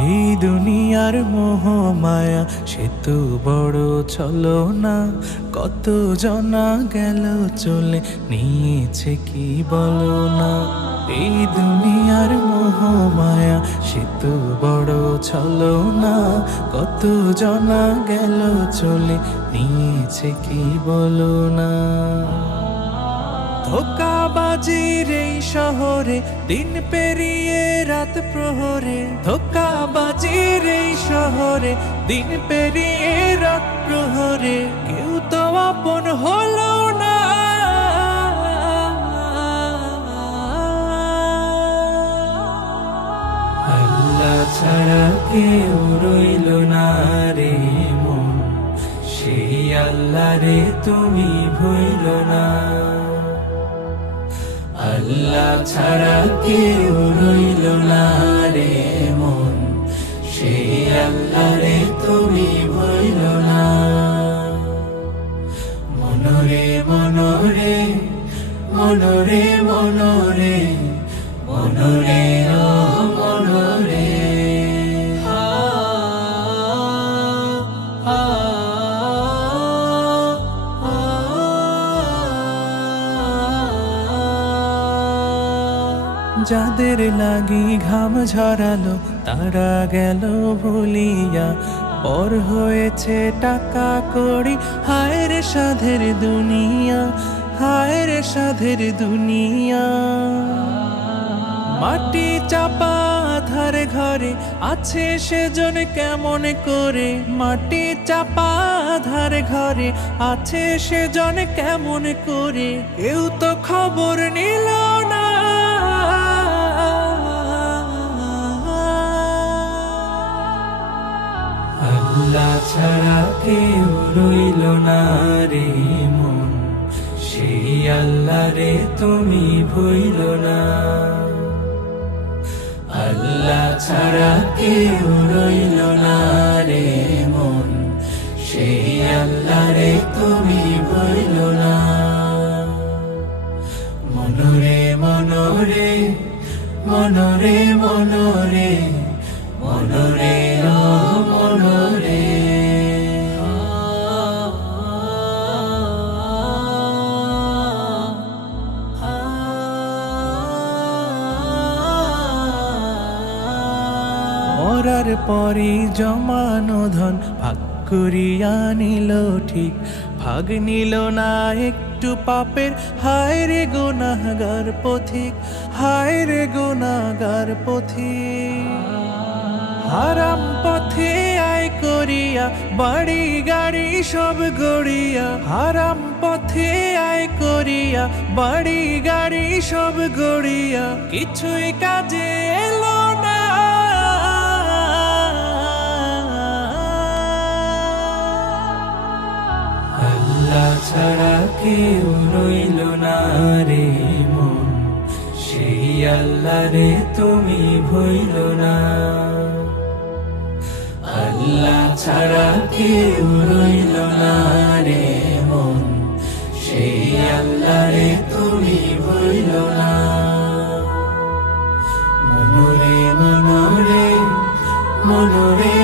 এই দুনিয়ার মোহ মায়া সে তো বড় ছলনা, কত জনা গেল চলে নিয়েছে কি বলো না। এই দুনিয়ার মোহ মায়া সে তো বড় ছলনা, কত জনা গেল চলে নিয়েছে কি বলো না। ধোঁকাবাজির এই শহরে দিন পেরিয়ে রাত প্রহরে, ধোঁকাবাজির এই শহরে দিন পেরিয়ে রাত প্রহরে, কেউ তো আপন হলো না। আল্লাহ ছাড়া কেউ রইল না রে মন, সেই আল্লাহ রে তুমি ভুইল না। আল্লাহ ছাড়া কেউ রইল না রে মন, সেই আল্লাহ রে তুমি ভুইল না। মনরে মনরে মনরে মনরে মনরে ও মনরে, যাদের লাগি ঘাম ঝরালো তারা গেল ভুলিয়া, পর হয়েছে টাকা কড়ি, হায় রে সাধের দুনিয়া, হায় রে সাধের দুনিয়া। মাটি চাপা ধার ঘরে আছে সেজন কেমন করে, মাটি চাপা ধার ঘরে আছে সেজন কেমন করে, কেউ তো খবর নিল না। আল্লাহ ছাড়া কেউ রইল না রে মন, সেই আল্লাহ রে তুমি ভুইল না। আল্লাহ ছাড়া কেউ রইল না রে মন, সেই আল্লাহ রে তুমি ভুইল না। মনরে মনরে মনরে মনরে মনরে ও মনরে, মরার পরে জমানো ধন ভাগ করিয়া নিল ঠিক, ভাগ নিল না একটু পাপের, হায় রে গুনাহগার পথিক, হায় রে গুনাহগার পথিক। হারাম পথে আয় করিয়া বাড়ি গাড়ি সব গড়িয়া, হারাম পথে আয় করিয়া বাড়ি গাড়ি সব গড়িয়া, কিছুই কাজে এলো না। আল্লাহ ছাড়া কেউ রইল না রে মন, সেই আল্লাহ রে তুমি ভুইল না। আল্লাহ ছাড়া কেউ রইল না রে মন, সেই আল্লাহ রে তুমি ভুইল না। মনরে মনরে মনরে